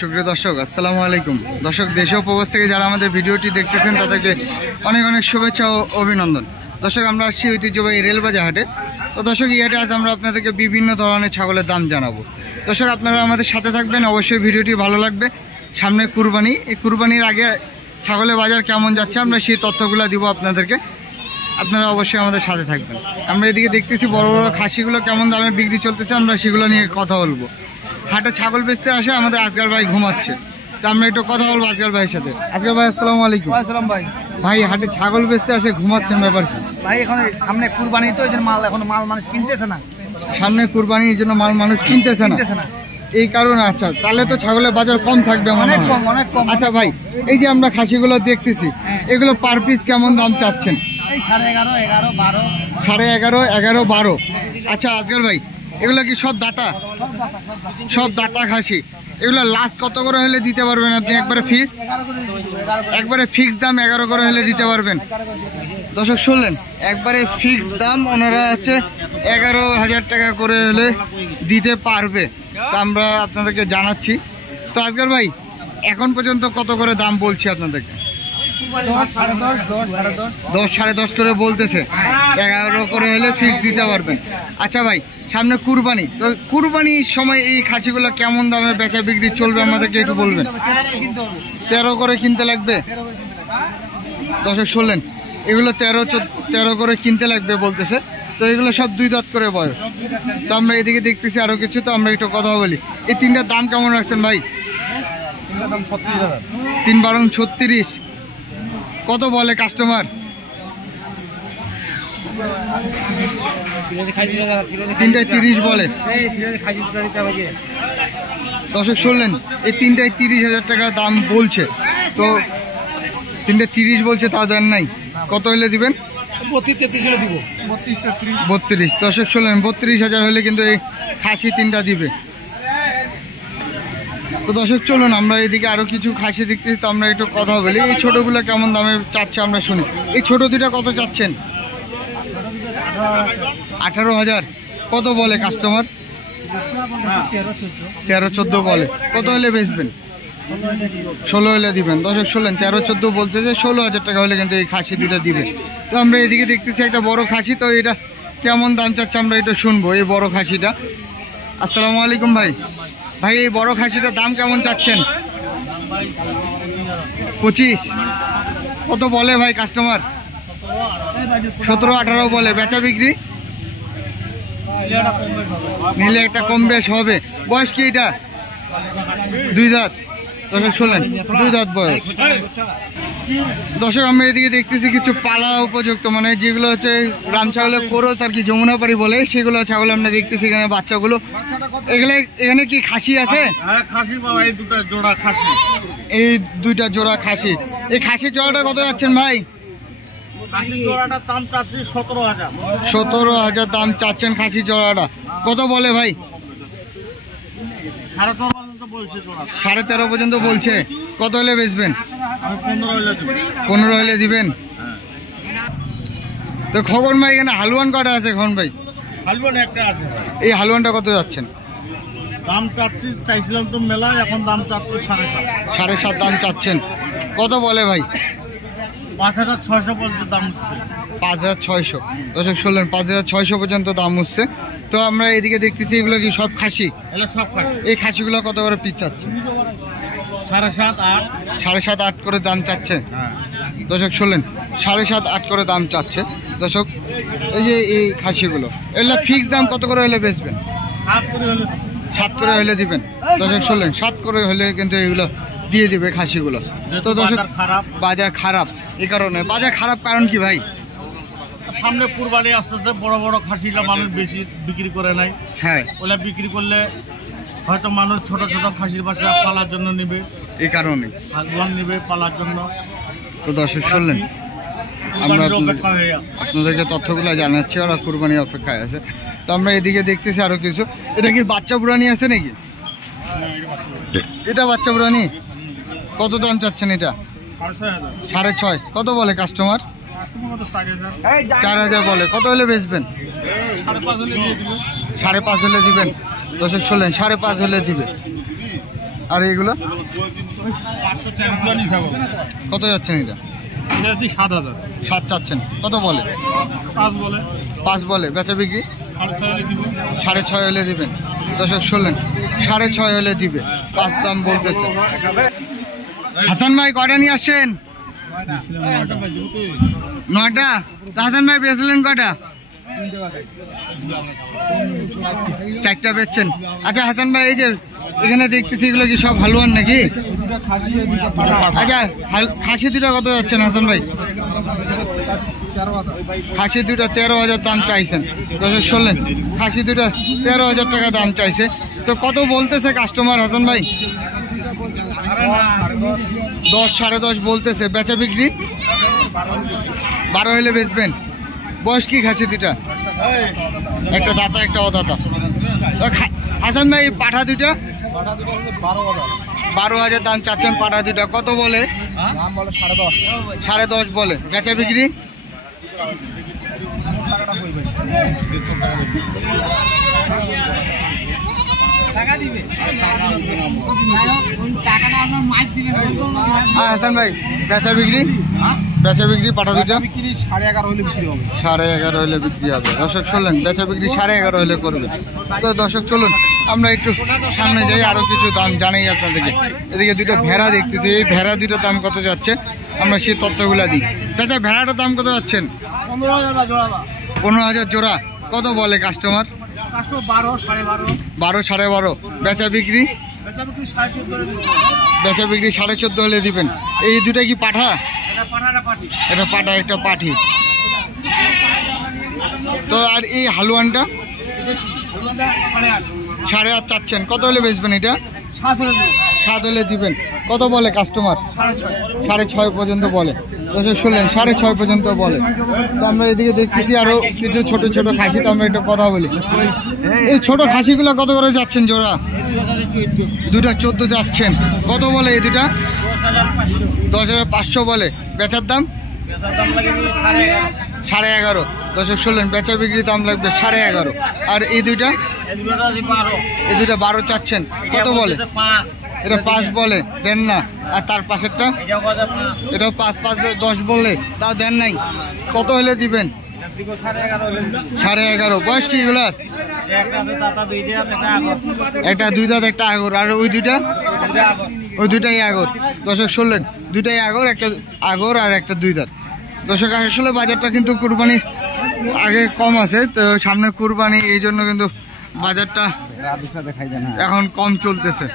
সুপ্রিয় দর্শক, আসসালামু আলাইকুম। দর্শক, দেশ ও প্রবাস থেকে যারা আমাদের ভিডিওটি দেখতেছেন তাদেরকে অনেক অনেক শুভেচ্ছা ও অভিনন্দন। দর্শক, আমরা আসছি ঐতিহ্যবাহী রেলবাজার হাটে। তো দর্শক, এই হাটে আজ আমরা আপনাদেরকে বিভিন্ন ধরনের ছাগলের দাম জানাবো। দর্শক, আপনারা আমাদের সাথে থাকবেন, অবশ্যই ভিডিওটি ভালো লাগবে। সামনে কুরবানি, এই কুরবানির আগে ছাগলের বাজার কেমন যাচ্ছে আমরা সেই তথ্যগুলো দিব আপনাদেরকে। আপনারা অবশ্যই আমাদের সাথে থাকবেন। আমরা এদিকে দেখতেছি বড় বড় খাসিগুলো কেমন দামে বিক্রি চলতেছে, আমরা সেগুলো নিয়ে কথা বলবো। হাটে ছাগল বেচতে আসে আমাদের আসগার ভাই ঘুমাচ্ছে, তো আমরা একটু কথা বলবো আসগার ভাইয়ের সাথে। আসগার ভাই, আসসালামু আলাইকুম। আসসালাম ভাই। ভাই, হাটে ছাগল বেচতে আসে ঘুমাচ্ছেন, ব্যাপার কি? ভাই এখন সামনে কুরবানি, তো এই জন্য মাল এখন মানুষ কিনতেছে না। সামনে কুরবানি, এই জন্য মাল মানুষ কিনতেছে না, এই কারণে। আচ্ছা, তাহলে তো ছাগলের বাজার কম থাকবে, অনেক কম, অনেক কম। আচ্ছা ভাই, এই যে আমরা খাসিগুলো দেখতেছি, এগুলো পার পিস কেমন দাম চাচ্ছেন? এই 11.5, 11, 12। 11.5, 11, 12। আচ্ছা আসগার ভাই, এগুলো কি সব দাতা? সব দাতা খাসি। এগুলো লাস্ট কত করে হলে দিতে পারবেন আপনি? একবারে ফিক্স, একবারে ফিক্স দাম 11 করে হলে দিতে পারবেন। দর্শক শুনলেন, একবারে ফিক্স দাম ওনারা হচ্ছে 11,000 টাকা করে হলে দিতে পারবে। তা আমরা আপনাদেরকে জানাচ্ছি। তো আসগার ভাই, এখন পর্যন্ত কত করে দাম বলছি আপনাদেরকে? 10, 10.5, 10, 10.5 করে বলতেছে। 11 করে হলে ফিক্স দিতে পারবেন। আচ্ছা ভাই, সামনে কুরবানি, তো কুরবানির সময় এই খাসিগুলো কেমন দামে বেচা বিক্রি চলবে আমাদেরকে একটু বলবেন। 13 করে কিনতে লাগবে। দর্শক শুনলেন, এগুলো 13 করে কিনতে লাগবে বলতেছে। তো এগুলো সব 2 দাঁত করে বয়স। তো আমরা এদিকে দেখতেছি আরো কিছু, তো আমরা একটু কথা বলি। এই তিনটার দাম কেমন রাখছেন ভাই? 3 12 36। কত বলে কাস্টমার? 3টায় 30 বলে। দর্শক শুনলেন, এই 3টায় 30,000 টাকা দাম বলছে। তো 3টায় 30 বলছে, তা দেন নাই। কত হলে দিবেন? 32। দর্শক শুনলেন, 32,000 হলে কিন্তু এই খাসি 3টা দিবে। তো দর্শক চলুন, আমরা এদিকে আরো কিছু খাসি দেখতেছি, তো আমরা একটু কথা বলি। এই ছোটগুলো কেমন দামে চাচ্ছে আমরা শুনি। এই ছোট দুটা কত চাচ্ছেন? 18,000। কত বলে কাস্টমার? 13-14 বলে। কত হলে বেচবেন? 16 হলে দিবেন। দর্শক শুনলেন, 13-14 বলতেছে। 16,000 টাকা হলে কিন্তু এই খাসি দুটা দিবে। তো আমরা এদিকে দেখতেছি একটা বড় খাসি, তো এটা কেমন দাম চাচ্ছে আমরা এটা শুনবো। এই বড় খাসিটা। আসসালামু আলাইকুম ভাই। ভাই, এই বড় খাসিটার দাম কেমন চাচ্ছেন? 25। কত বলে ভাই কাস্টমার? 17-18 বলে। বেচা বিক্রি নিলে একটা কম বেশ হবে। বয়স কি এটা? 2 দাঁত। দর্শক শুনলেন, 2 দাঁত বয়স। দর্শক, আমরা এদিকে দেখতেছি কিছু পালা উপযুক্ত, মানে যেগুলো হচ্ছে রাম ছাগলের কোরস আর কি, যমুনাপাড়ি বলে, সেগুলো ছাগল আমরা দেখতেছি। এখানে বাচ্চাগুলো, এখানে কি খাসি আছে? এই 2টা জোড়া খাসি। এই খাসির জোড়াটা কত যাচ্ছেন ভাই? 17,000 দাম চাচ্ছেন খাসি জোড়াটা। কত বলে ভাই? 13.5 পর্যন্ত বলছে। কত হলে বেচবেন? 15 হলে দিবেন। তো খগন ভাই, এখানে হালুয়ান কটা আছে এখন ভাই? হালুয়ান একটা আছে। এই হালুয়ানটা কত যাচ্ছেন? দাম চাচ্ছি, চাইছিলাম তো মেলায়, এখন দাম চাচ্ছি 7.5। 7.5 দাম চাচ্ছেন। কত বলে ভাই? 5,600 পর্যন্ত দাম উঠছে। 5,600। দর্শক শুনলেন, 5,600 পর্যন্ত দাম উঠছে। তো আমরা এদিকে দেখতেছি, এগুলো কি সব খাসি? সব খাসি। এই খাসিগুলো কত করে পিস চাচ্ছে? 7.5, 8। 7.5, 8 করে দাম চাচ্ছে। দর্শক শুনলেন, 7.5, 8 করে দাম চাচ্ছে। দর্শক, এই যে এই খাসিগুলো, এগুলো ফিক্স দাম কত করে হলে বেচবেন? 7 করে হলে দিবেন। দর্শক শুনলেন, 7 করে হলে কিন্তু এগুলো দিয়ে দিবে খাসিগুলো। তো দর্শক, বাজার খারাপ, এই কারণে। বাজার খারাপ কারণ কি ভাই? সামনে কুরবানি আসতেছে, বড় বড় খাসিটা মানুষ বেশি বিক্রি করে নাই। হ্যাঁ, ওগুলা বিক্রি করলে হয়তো মানুষ ছোট ছোট খাসির বাচ্চা পালার জন্য নেবে, এই কারণে হালুয়ান নেবে পালার জন্য। তো দর্শক শুনলেন, আমরা আপনাদেরকে তথ্যগুলো জানাচ্ছি, ওরা কুরবানির অপেক্ষায় আছে। তো আমরা এদিকে দেখতেছি আরো কিছু। এটা কি বাচ্চা বুড়ানি আছে নাকি? এটা বাচ্চা বুড়ানি। কত দাম চাচ্ছেন এটা? 6.5। কত বলে কাস্টমার? 4,000 বলে। কত হলে বেচবেন? 5.5 হলে দিবেন। দর্শক শুনলেন, 5.5 হলে দিবে। আর এইগুলো 500 কত যাচ্ছেন এটা? 7,000 7 চাচ্ছেন, কত বলে? 5 বলে। বেচা বিক্রি 6.5 হলে দিবেন। দর্শক শুনলেন, 6.5 হলে দিবে, 5 দাম বলতেছে। হাসান ভাই কয়টা নিয়ে আসছেন? 9টা। হাসান ভাই বেচলেন কয়টা? 4টা বেচছেন। আচ্ছা হাসান ভাই, এই যে এখানে দেখতেছি এগুলো কি সব হালুয়ান নাকি? আচ্ছা খাসি দুটা কত যাচ্ছেন হাসান ভাই? খাসি দুটা 13,000 দাম চাইছেন। দর্শক শুনলেন, খাসি দুটা 13,000 টাকা দাম চাইছে। তো কত বলতেছে কাস্টমার হাসান ভাই? 10 10.5 বলতেছে। বেচা বিক্রি 12 হলে বেচবেন। বয়স কি খাসি দুটা? একটা দাতা একটা অদাতা। হাসান ভাই পাঠা দুটা 12,000 দাম চাচ্ছেন। পাঠা দুটা কত বলে? 10.5 বলে। বেচা বিক্রি হাসান ভাই বেচা বিক্রি পাঠা দুটা 11.5 হলে বিক্রি হবে। দর্শক শুনলেন, বেচা বিক্রি 11.5 হলে করবে। তো দর্শক চলুন আমরা একটু সামনে যাই, আরো কিছু দাম জানাই আপনাদেরকে। এদিকে দুটো ভেড়া দেখতেছি, এই ভেড়া দুটো দাম কত যাচ্ছে আমরা সেই তথ্যগুলা দিই। চাচা ভেড়াটার দাম কত যাচ্ছেন? 15,000 জোড়া। কত বলে কাস্টমার? 12, 12.5। বেচা বিক্রি 14.5 হলে দিবেন। এই দুটা কি পাঠা? এটা পাঠা, একটা পাঠি। তো আর এই হালুয়ানটা 8.5 চাচ্ছেন, কত হলে বেচবেন এটা? 7 হলে দিবেন। কত বলে কাস্টমার? 6.5 পর্যন্ত বলে। দর্শক শুনলেন, 6.5 পর্যন্ত বলে। তো আমরা এদিকে দেখতেছি আরো কিছু ছোট ছোট খাসি, তো আমরা একটু কথা বলি। এই ছোট খাসিগুলো কত করে যাচ্ছেন জোড়া? দুটা 14 যাচ্ছেন। কত বলে এই দুটা? 10,500 বলে। বেচার দাম 11.5। দর্শক শুনলেন, বেচা বিক্রি দাম লাগবে 11.5। আর এই দুইটা 12 চাচ্ছেন। কত বলে? এটা 5 বলে, দেন না। আর তার পাশেরটা এটাও 5 10 বলে, তাও দেন নাই। কত হলে দিবেন? 11.5। বয়স কি এগুলার? একটা 2 দাঁত একটা আগর। আর ওই দুইটাই আগর। দর্শক শুনলেন, দুইটাই আগর, একটা আগর আর একটা 2 দাঁত। দর্শক আসলে বাজারটা কিন্তু কুরবানির আগে কম আছে, তো সামনে কুরবানি, এই জন্য কিন্তু বাজারটা এখন কম চলতেছে।